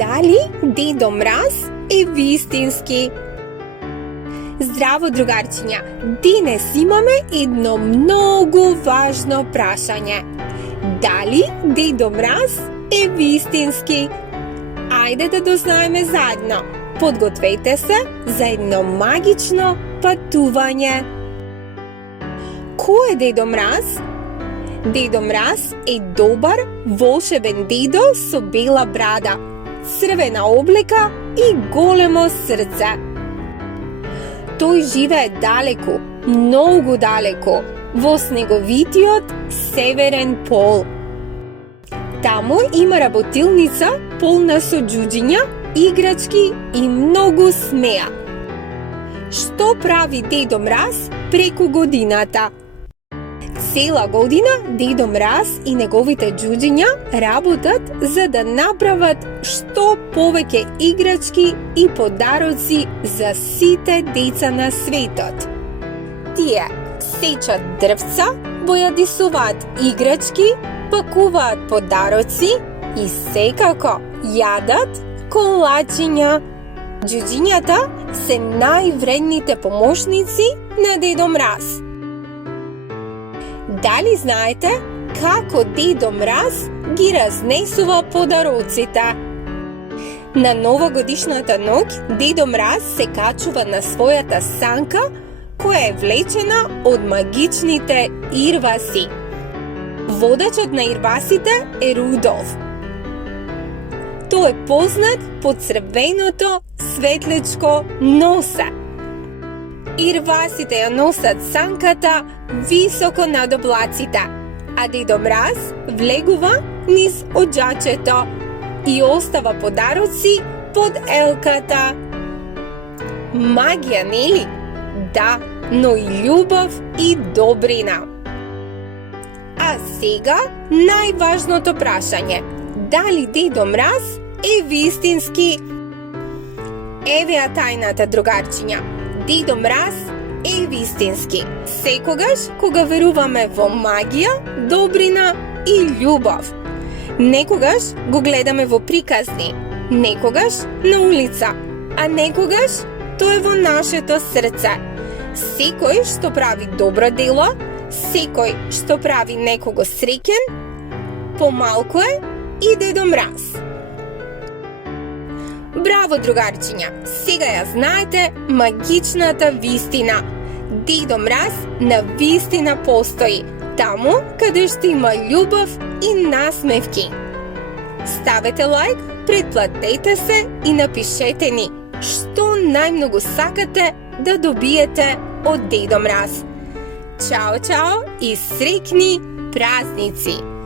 Дали Дедо Мраз е вистински? Здраво, другарчиња! Денес имаме едно многу важно прашање. Дали Дедо Мраз е вистински? Ајде да дознаеме заедно. Подгответе се за едно магично патување. Кој е Дедо Мраз? Дедо Мраз е добар, волшебен дедо со бела брада, црвена облека и големо срце. Тој живее далеку, многу далеку, во снеговитиот северен пол. Таму има работилница полна со џуџиња, играчки и многу смеа. Што прави Дедо Мраз преку годината? Цела година Дедо Мраз и неговите џуџиња работат за да направат што повеќе играчки и подароци за сите деца на светот. Тие сечат дрвца, бојадисуваат играчки, пакуваат подароци и секако јадат колачиња. џуџињата се највредните помошници на Дедо Мраз. Дали знаете како Дедо Мраз ги разнесува подароците? На новогодишната ноќ Дедо Мраз се качува на својата санка која е влечена од магичните ирваси. Водачот на ирвасите е Рудолф. Тој е познат по црвеното светличко носе. Ирвасите ја носат санката високо над облаците, а Дедо Мраз влегува низ оџачето и остава подароци под елката. Магија, нели? Да, но и љубов и добрина. А сега најважното прашање. Дали Дедо Мраз е вистински? Еве ја тајната, другарчиња. Дедо Мраз е вистински. Секогаш кога веруваме во магија, добрина и љубов. Некогаш го гледаме во приказни, некогаш на улица, а некогаш тој е во нашето срце. Секој што прави добро дело, секој што прави некого среќен, помалку е и Дедо Мраз. Браво, другарчиња! Сега ја знаете магичната вистина. Дедо Мраз на вистина постои, таму каде што има љубов и насмевки. Ставете лайк, претплатете се и напишете ни што најмногу сакате да добиете од Дедо Мраз. Чао, чао и среќни празници!